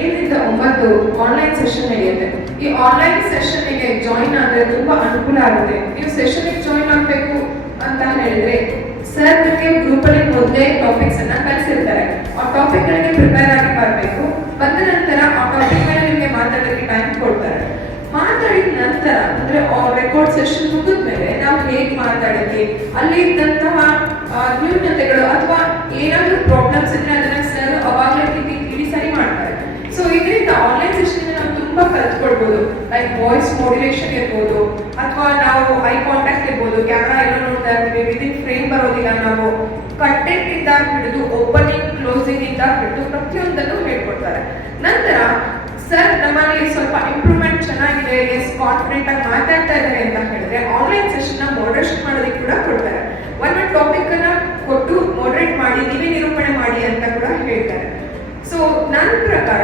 7ರಿಂದ 9 online session ನಡೆಯುತ್ತೆ. ಈ online ಸೆಷನ್ಗೆ join ಆದರೆ ತುಂಬಾ ಅನುಕೂಲ ಆಗುತ್ತೆ. ನೀವು ಸೆಷನ್ಗೆ ಜಾಯಿನ್ ಆಗಬೇಕು ಅಂತ ಹೇಳಿದ್ರೆ ಸರ್ ನಿಮಗೆ ಗ್ರೂಪ್ ಅಲ್ಲಿ ಮೊದಲೇ ಟಾಪಿಕ್ಸ್ ಅನ್ನ ಕಲಿಸಿರ್ತಾರೆ. ಆ ಟಾಪಿಕ್ ಗಳಿಗೆ ಪ್ರಿಪೇರ್ ಆಗಿ ಬರಬೇಕು. ಬಂದ ನಂತರ ಆ ಟಾಪಿಕ್ ಮೇಲೆ ನಿಮಗೆ ಮಾತಾಡೋಕ್ಕೆ ಟೈಮ್ ಕೊಡ್ತಾರೆ. ಮಾತಾಡಿದ ನಂತರ ಅಂದ್ರೆ ರೆಕಾರ್ಡ್ ಸೆಷನ್ ಮುಗಿದ ಮೇಲೆ ನಾವು ಹೇಗೆ ಮಾತಾಡಿದ್ವಿ, ಅಲ್ಲಿ ಇದ್ದಂತಹ ನ್ಯೂನತೆಗಳು ಅಥವಾ ಏನಾದರೂ ಪ್ರಾಬ್ಲಮ್ಸ್ ಇದ್ರೆ ಅದನ್ನ ಸರ್ ಅವಾಗಲೇ ಇಡೀ ಸರಿ ಮಾಡ್ತಾರೆ. ಸೊ ಇದರಿಂದ ಆನ್ಲೈನ್ ಸೆಷನ್ ನಾವು ತುಂಬಾ ಕಲ್ತ್ಕೊಳ್ಬಹುದು. ಲೈಕ್ ವಾಯ್ಸ್ ಮಾಡ್ಯುಲೇಷನ್ ಇರ್ಬೋದು, ಅಥವಾ ನಾವು ಐ ಕಾಂಟ್ಯಾಕ್ಟ್ ಇರ್ಬೋದು, ಕ್ಯಾಮ್ರಾ ಎಲ್ಲ ನೋಡ್ತಾ ಇರ್ತೀವಿ, ವಿದಿನ್ ಫ್ರೇಮ್ ಬರೋದಿಲ್ಲ. ನಾವು ಕಂಟೆಂಟ್ ಇಂದ ಹಿಡಿದು ಓಪನಿಂಗ್ ಕ್ಲೋಸಿಂಗ್ ಇಂದ ಹಿಡಿದು ಪ್ರತಿಯೊಂದನ್ನು ಹೇಳ್ಕೊಡ್ತಾರೆ. ನಂತರ ಸರ್ ನಮ್ಮಲ್ಲಿ ಸ್ವಲ್ಪ ಇಂಪ್ರೂವ್ಮೆಂಟ್ ಚೆನ್ನಾಗಿದೆ, ಎಸ್ ಕಾನ್ಫಿಡೆಂಟ್ ಆಗಿ ಮಾತಾಡ್ತಾ ಇದ್ದಾರೆ ಅಂತ ಹೇಳಿದ್ರೆ ಆನ್ಲೈನ್ ಸೆಷನ್ ನ ಮೋಡರೇಷನ್ ಮಾಡೋದಕ್ಕೆ ಕೂಡ ಕೊಡ್ತಾರೆ. ಒಂದು ಟಾಪಿಕ್ ಅನ್ನ ಕೊಟ್ಟು ಮೋಡರೇಟ್ ಮಾಡಿ, ನೀವೇ ನಿರೂಪಣೆ ಮಾಡಿ ಅಂತ ಕೂಡ ಹೇಳ್ತಾರೆ. ಸೊ ನನ್ನ ಪ್ರಕಾರ